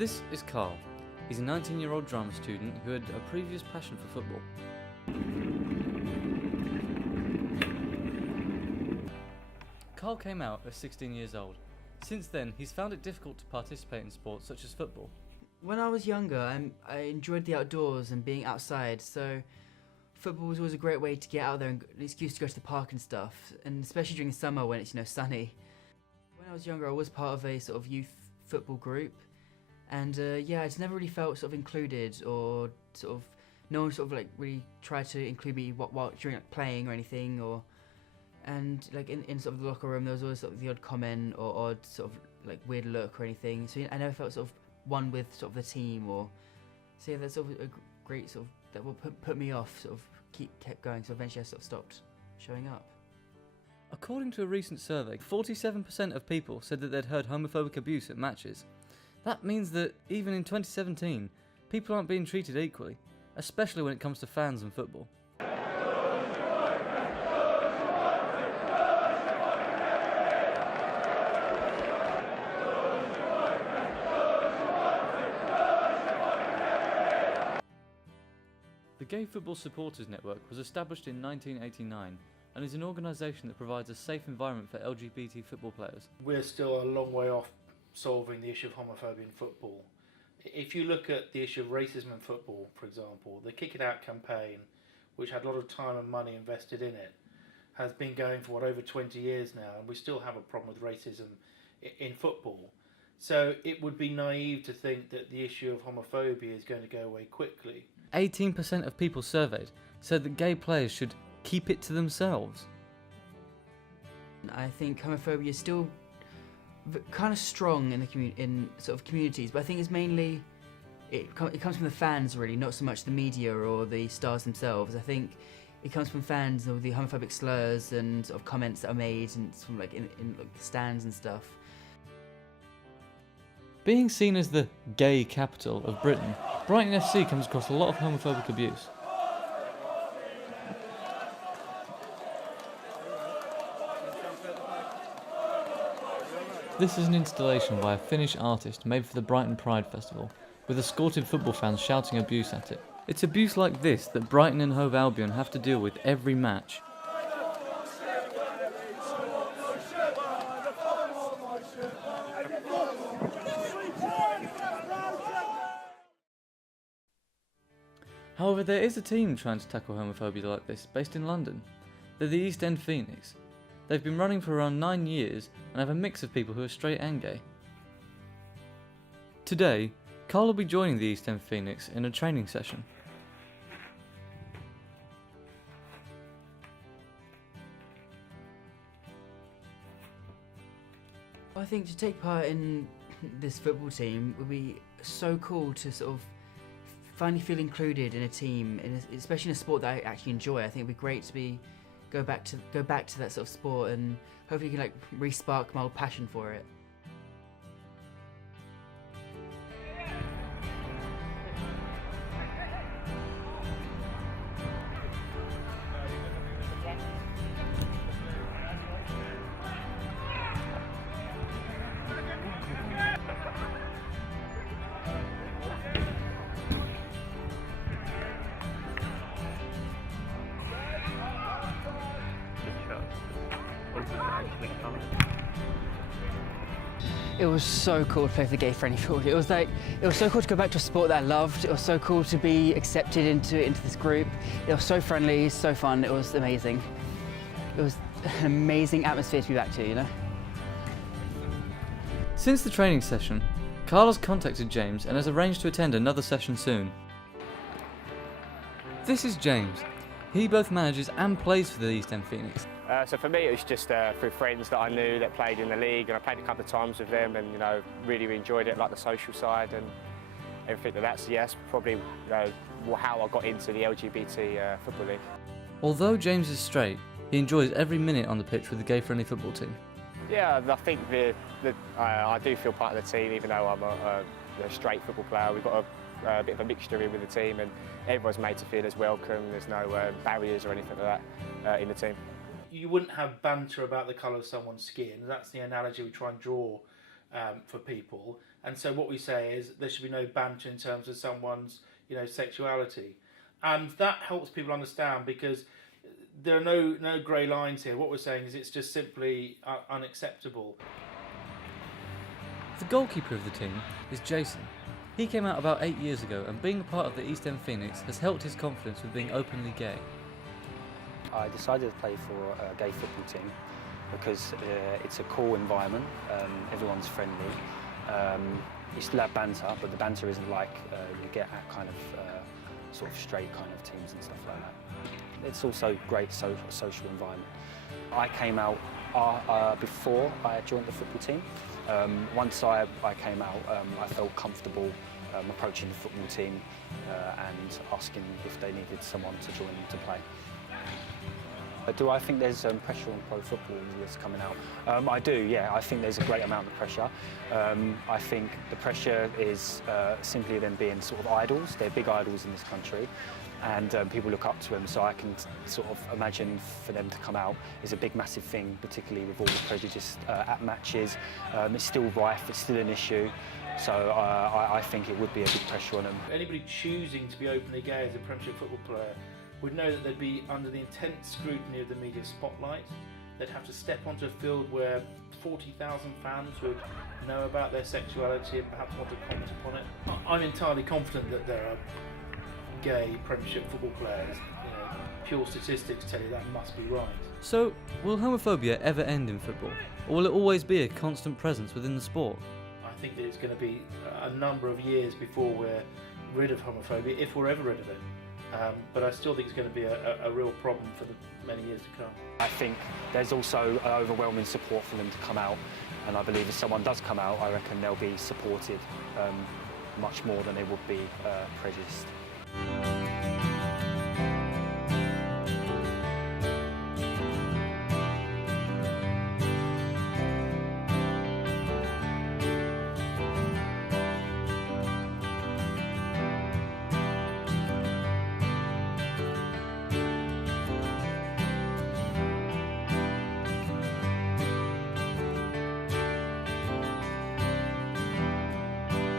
This is Carl. He's a 19-year-old drama student who had a previous passion for football. Carl came out at 16 years old. Since then, he's found it difficult to participate in sports such as football. When I was younger, I enjoyed the outdoors and being outside, so football was always a great way to get out there and an excuse to go to the park and stuff, and especially during the summer when it's sunny. When I was younger, I was part of a sort of youth football group, and I just never really felt sort of included, or sort of no one sort of really tried to include me while during playing or anything, and in sort of the locker room there was always sort of the odd comment or odd sort of weird look or anything. So I never felt sort of one with sort of the team, so that's sort of a great sort of that will put me off, sort of kept going. So eventually I sort of stopped showing up. According to a recent survey, 47% of people said that they'd heard homophobic abuse at matches. That means that even in 2017, people aren't being treated equally, especially when it comes to fans and football. The Gay Football Supporters Network was established in 1989 and is an organisation that provides a safe environment for LGBT football players. We're still a long way off solving the issue of homophobia in football. If you look at the issue of racism in football, for example, the Kick It Out campaign, which had a lot of time and money invested in it, has been going for over 20 years now, and we still have a problem with racism in football. So it would be naive to think that the issue of homophobia is going to go away quickly. 18% of people surveyed said that gay players should keep it to themselves. I think homophobia is still kind of strong in in sort of communities, but I think it's mainly it comes from the fans really, not so much the media or the stars themselves. I think it comes from fans, or the homophobic slurs and sort of comments that are made, and from in the stands and stuff. Being seen as the gay capital of Britain, Brighton FC comes across a lot of homophobic abuse. This is an installation by a Finnish artist made for the Brighton Pride Festival, with escorted football fans shouting abuse at it. It's abuse like this that Brighton and Hove Albion have to deal with every match. However, there is a team trying to tackle homophobia like this, based in London. They're the East End Phoenix. They've been running for around 9 years and have a mix of people who are straight and gay. Today, Carl will be joining the East End Phoenix in a training session. I think to take part in this football team would be so cool, to sort of finally feel included in a team, especially in a sport that I actually enjoy. I think it'd be great to go back to that sort of sport, and hopefully can re-spark my old passion for it. It was so cool to play for the Gay Friendly Field. It was so cool to go back to a sport that I loved. It was so cool to be accepted into this group. It was so friendly, so fun. It was amazing. It was an amazing atmosphere to be back to, Since the training session, Carl has contacted James and has arranged to attend another session soon. This is James. He both manages and plays for the East End Phoenix. So for me, it was just through friends that I knew that played in the league, and I played a couple of times with them, and really enjoyed it, like the social side and everything. That's probably how I got into the LGBT football league. Although James is straight, he enjoys every minute on the pitch with the gay-friendly football team. Yeah, I think I do feel part of the team, even though I'm a straight football player. We've got a bit of a mixture in with the team, and everyone's made to feel as welcome. There's no barriers or anything like that in the team. You wouldn't have banter about the colour of someone's skin. That's the analogy we try and draw for people. And so what we say is there should be no banter in terms of someone's, sexuality. And that helps people understand, because there are no grey lines here. What we're saying is it's just simply unacceptable. The goalkeeper of the team is Jason. He came out about 8 years ago, and being a part of the East End Phoenix has helped his confidence with being openly gay. I decided to play for a gay football team because it's a cool environment, everyone's friendly. You still have banter, but the banter isn't like you get at kind of sort of straight kind of teams and stuff like that. It's also great social environment. I came out before I joined the football team. Once I came out, I felt comfortable approaching the football team and asking if they needed someone to join them to play. Do I think there's pressure on pro football that's coming out? I do, yeah. I think there's a great amount of pressure. I think the pressure is simply them being sort of idols. They're big idols in this country, and people look up to them. So I can sort of imagine for them to come out is a big, massive thing, particularly with all the prejudice at matches. It's still rife, it's still an issue. So I think it would be a big pressure on them. Anybody choosing to be openly gay as a Premiership football player would know that they'd be under the intense scrutiny of the media spotlight. They'd have to step onto a field where 40,000 fans would know about their sexuality and perhaps want to comment upon it. I'm entirely confident that there are gay Premiership football players. Pure statistics tell you that must be right. So, will homophobia ever end in football? Or will it always be a constant presence within the sport? I think that it's going to be a number of years before we're rid of homophobia, if we're ever rid of it. But I still think it's going to be a real problem for the many years to come. I think there's also overwhelming support for them to come out, and I believe if someone does come out, I reckon they'll be supported much more than they would be prejudiced.